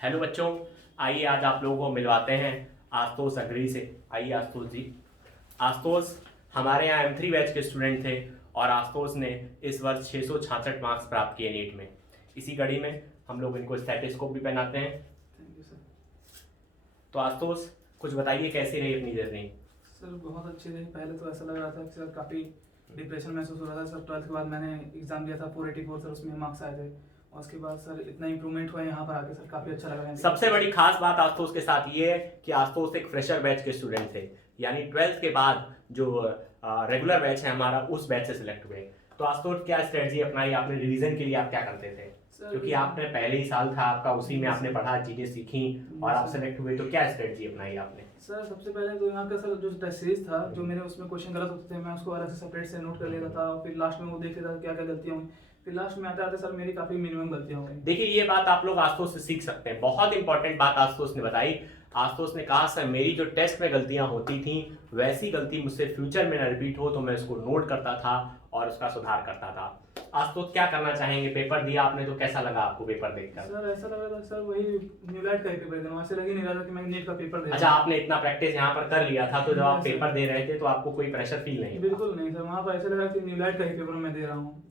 Hello बच्चों, आइए आज आप लोगों को मिलवाते हैं आशुतोष अग्रही से। आइए आशुतोष जी। आशुतोष हमारे यहाँ M3 बैच के स्टूडेंट थे और आशुतोष ने इस वर्ष 666 मार्क्स प्राप्त किए नीट में। इसी कड़ी में हम लोग इनको स्टेथोस्कोप भी पहनाते हैं। Thank you sir. तो आशुतोष कुछ बताइए कैसी रही अपनी जर्नी। सर बहुत अच्छी रही। पहले तो ऐसा लग रहा था कि सर काफ़ी डिप्रेशन महसूस हो रहा था। सर 12th के बाद मैंने एग्जाम दिया था 484 सर, उसमें मार्क्स आए थे और उसके बाद सर इतना इंप्रूवमेंट हुआ यहाँ पर आके सर काफ़ी अच्छा लगा। सबसे बड़ी खास बात आशुतोष के साथ ये है कि आशुतोष एक फ्रेशर बैच के स्टूडेंट थे, यानी 12th के बाद जो रेगुलर बैच है हमारा उस बैच से सिलेक्ट हुए। तो आशुतोष क्या स्ट्रेटजी अपनाई आपने? रिवीजन के लिए आप क्या करते थे? क्योंकि आपने पहले ही साल था आपका, उसी में आपने पढ़ा, चीजें सीखी और आप सेलेक्ट हुए, तो क्या स्ट्रेटजी अपनाई आपने? सर सबसे पहले तो यहाँ का सर जो टेस्ट सीरीज था, जो मेरे उसमें क्वेश्चन गलत होते थे मैं उसको अलग से सेपरेट से नोट कर लेता था और फिर लास्ट में वो देख लेता था क्या क्या गलतियाँ हुई। फिर लास्ट में आते आते सर मेरी काफ़ी मिनिमम गलतियाँ हो गई। देखिए ये बात आप लोग आशुतोष से सीख सकते हैं। बहुत इंपॉर्टेंट बात आशुतोष ने बताई। आशुतोष ने कहा सर मेरी जो टेस्ट में गलतियां होती थी वैसी गलती मुझसे फ्यूचर में ना रिपीट हो, तो मैं उसको नोट करता था और उसका सुधार करता था। आशुतोष क्या करना चाहेंगे? पेपर दिया आपने तो कैसा लगा आपको पेपर देखकर? सर ऐसा लगा था सर वही न्यूलाइट का ही पेपर देना, ऐसे लग ही नहीं रहा था कि मैं नीट का पेपर दे रहा हूं। अच्छा, आपने इतना प्रैक्टिस यहाँ पर कर लिया था तो जब आप पेपर दे रहे थे तो आपको कोई प्रेशर फील नहीं? बिल्कुल नहीं सर, वहाँ पर ऐसा लगा कि न्यूलाइट का ही पेपर मैं दे रहा हूँ।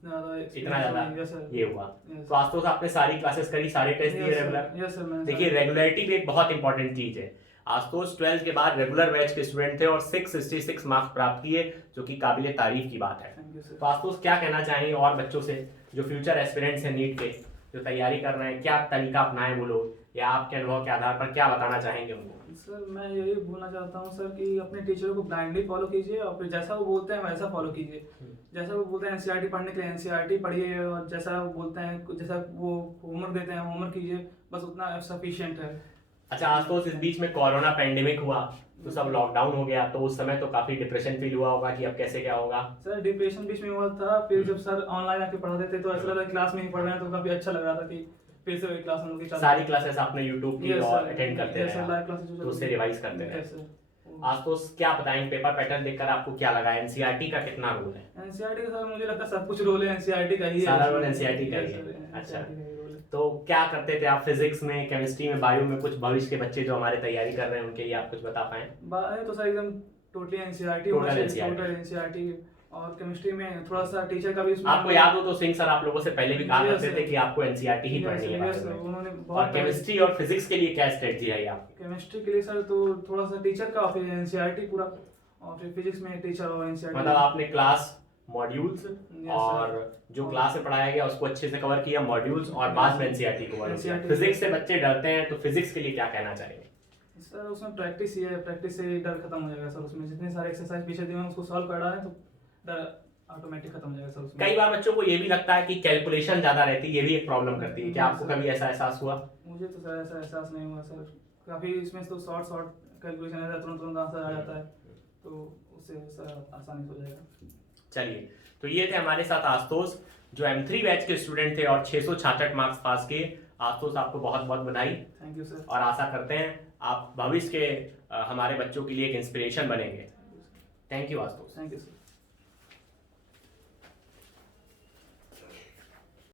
इतना ज्यादा ये हुआ। तो आशुतोष आपने सारी क्लासेस करी, सारे टेस्ट दिए रेगुलर? Yes sir. देखिए रेगुलरिटी भी एक बहुत इंपॉर्टेंट चीज है। आशुतोष 12th के बाद रेगुलर बैच के स्टूडेंट थे और 666 मार्क्स प्राप्त किए, जो कि काबिले तारीफ की बात है। तो आशुतोष क्या कहना चाहेंगे और बच्चों से जो फ्यूचर एस्पिरेंट्स हैं नीट के, जो तैयारी कर रहे हैं, क्या तरीका अपनाएं वो लोग, या आपके अनुभव के आधार पर क्या बताना चाहेंगे उनको? सर मैं यही बोलना चाहता हूँ सर कि अपने टीचर को ब्लाइंडली फॉलो कीजिए और फिर जैसा वो बोलते हैं वैसा फॉलो कीजिए। जैसा वो बोलते हैं एनसीईआरटी पढ़ने के लिए एनसीईआरटी पढ़िए और जैसा वो बोलते हैं, जैसा वो होमवर्क देते हैं होमवर्क कीजिए, बस उतना सफिशिएंट है। अच्छा आशुतोष, इस बीच में कोरोना पैंडेमिक हुआ तो सब लॉकडाउन हो गया, तो उस समय तो काफी डिप्रेशन फील हुआ होगा कि अब कैसे क्या होगा? सर डिप्रेशन बीच में हुआ था, फिर जब सर ऑनलाइन आके पढ़ाते थे तो ऐसा लगा क्लास में ही पढ़ रहे हैं, तो काफी अच्छा लग रहा था कि फिर से वही क्लास हम लोग की सारी क्लासेस आपने यूट्यूब की और अटेंड करते रहे तो उससे रिवाइज करते रहे। आशुतोष क्या बताएंगे, पेपर पैटर्न देखकर आपको क्या लगा? एनसीईआरटी का कितना रोल है? एनसीईआरटी का सर मुझे लगता है सब कुछ रोल है एनसीईआरटी का ही है। सारा रोल एनसीईआरटी का ही है। अच्छा, तो क्या करते थे आप फिजिक्स में, केमिस्ट्री में, बायो में? कुछ भविष्य के बच्चे जो हमारे तैयारी कर रहे हैं उनके लिए आप कुछ बता पाएं? बायो तो सर एकदम टोटली एनसीईआरटी, टोटल एनसीईआरटी। और केमिस्ट्री में थोड़ा सा टीचर का भी उसमें आपको याद हो तो सिंह सर आप लोगों से पहले भी कहा करते थे कि आपको एनसीईआरटी ही पढ़नी है। उन्होंने और केमिस्ट्री और फिजिक्स के लिए क्या स्ट्रेटजी है आपकी? केमिस्ट्री के लिए सर तो थोड़ा सा टीचर का, फिर एनसीईआरटी पूरा, और फिर फिजिक्स में टीचर और एनसीईआरटी। मतलब आपने क्लास मॉड्यूल्स और जो क्लास में पढ़ाया गया उसको अच्छे से कवर किया, मॉड्यूल्स, और बाद में एनसीईआरटी को कवर किया। फिजिक्स से बच्चे डरते हैं, तो फिजिक्स के लिए क्या कहना चाहेंगे? सर उसमें प्रैक्टिस ही है, प्रैक्टिस से डर खत्म हो जाएगा सर। उसमें जितने सारे एक्सरसाइज पीछे दिए हैं उसको सॉल्व कर डालें तो डर ऑटोमेटिक खत्म हो जाएगा सर उसमें। कई बार बच्चों को ये भी लगता है कि कैलकुलेशन ज्यादा रहती है, ये भी एक प्रॉब्लम करती है। क्या आपको कभी ऐसा एहसास हुआ? मुझे तो सर ऐसा एहसास नहीं हुआ सर। काफी इसमें तो शॉर्ट कैलकुलेशन है, तुरंत तुरंत आंसर आ जाता है, तो उससे सर आसानी हो जाएगा। चलिए, तो ये थे हमारे साथ आशुतोष जो M3 बैच के स्टूडेंट थे और 666 मार्क्स पास किए। आशुतोष आपको बहुत बहुत बधाई। Thank you sir. और आशा करते हैं आप भविष्य के हमारे बच्चों के लिए एक इंस्पिरेशन बनेंगे। Thank you Ashutosh. Thank you sir.